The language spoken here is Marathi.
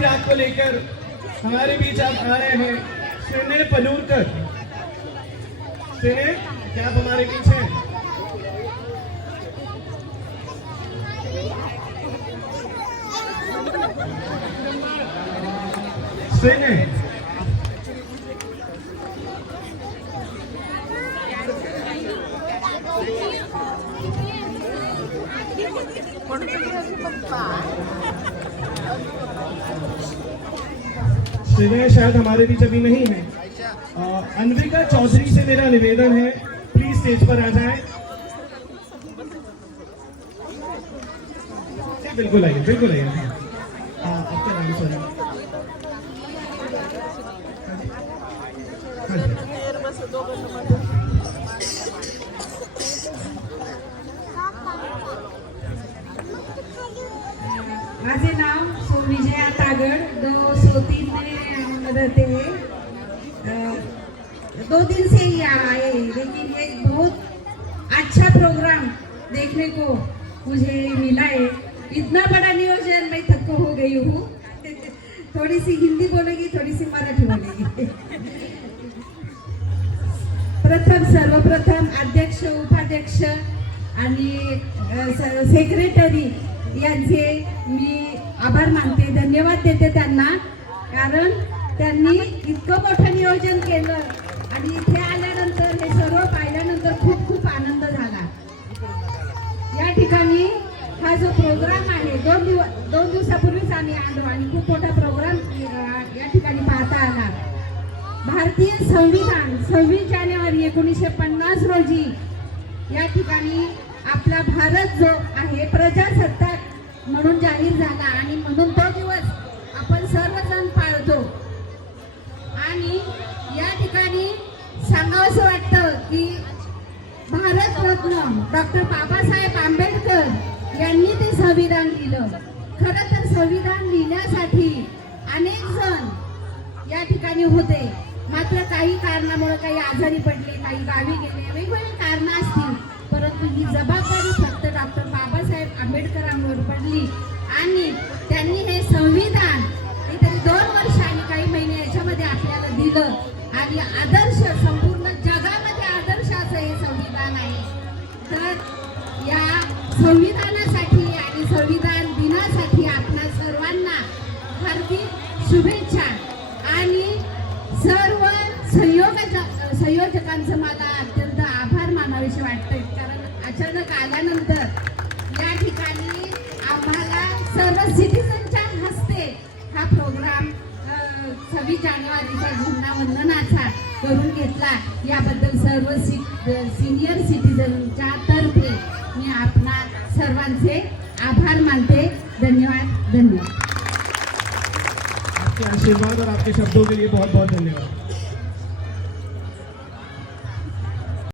आधी रात को लेकर हमारे बीच आप आ रहे हैं स्नेह पलूरकर। स्नेह, क्या आप हमारे बीच हैं? स्नेह, स्नेह शायद हमारे बीच अभी नहीं है। अन्विका चौधरी से मेरा निवेदन है, प्लीज स्टेज पर आ जाएं। बिल्कुल आइए, बिल्कुल आइए। आपका नाम सॉरी। माझे नाव विजया तागड़, 203 में रहते हैं। 2 दिन से ही आए, लेकिन ये बहुत अच्छा प्रोग्राम देखने को मुझे मिला है। इतना बड़ा नियोजन, मैं थक्को हो गई हूँ। थोड़ी सी हिंदी बोलेगी, थोड़ी सी मराठी बोलेगी। सर्वप्रथम अध्यक्ष, उपाध्यक्ष आणि सेक्रेटरी यांचे मी आभार मानते, धन्यवाद देते त्यांना, कारण त्यांनी इतकं मोठं नियोजन केलं आणि इथे आल्यानंतर हे सर्व पाहिल्यानंतर खूप खूप आनंद झाला। या ठिकाणी हा जो प्रोग्राम आहे, 2 दिवसापूर्वीच आम्ही आलो आणि खूप मोठा प्रोग्राम या ठिकाणी पाहता आला। भारतीय संविधान 26 जानेवारी 1950 रोजी या ठिकाणी आपला भारत जो आहे प्रजासत्ताक म्हणून जाहीर झाला आणि म्हणून तो दिवस आपण सर्वजण पाळतो। आणि या ठिकाणी सांगावंसं वाटतं की भारतरत्न डॉक्टर बाबासाहेब आंबेडकर यांनी ते संविधान लिहिलं। खरं तर संविधान लिहिण्यासाठी अनेक जण या ठिकाणी होते, मात्र काही कारणामुळे काही आजारी पडले, काही गावी गेले, वेगवेगळी कारणं असतील, परंतु ही जबाबदारी फक्त डॉक्टर बाबासाहेब आंबेडकरांवर पडली आणि त्यांनी हे संविधान तरी 2 वर्ष आणि काही महिने याच्यामध्ये आपल्याला दिलं आणि आदर्श, संपूर्ण जगामध्ये आदर्शाचं हे संविधान आहे। तर या संविधानासाठी आणि संविधान दिनासाठी आपणा सर्वांना हार्दिक शुभेच्छा आणि सर्व संयोजकांचं मला अत्यंत आभार मानावेसे वाटतंय, कारण अचानक आल्यानंतर या ठिकाणी आम्हाला सर्व सिटिझनच्या हस्ते हा प्रोग्राम 26 जानेवारीच्या झेंडा वंदनाचा करून घेतला। याबद्दल सर्व सिनियर सिटिझनच्या तर्फे मी आपणा सर्वांचे आभार मानते। धन्यवाद। आपके आशीर्वाद और आपके शब्दों के लिए बहुत बहुत धन्यवाद।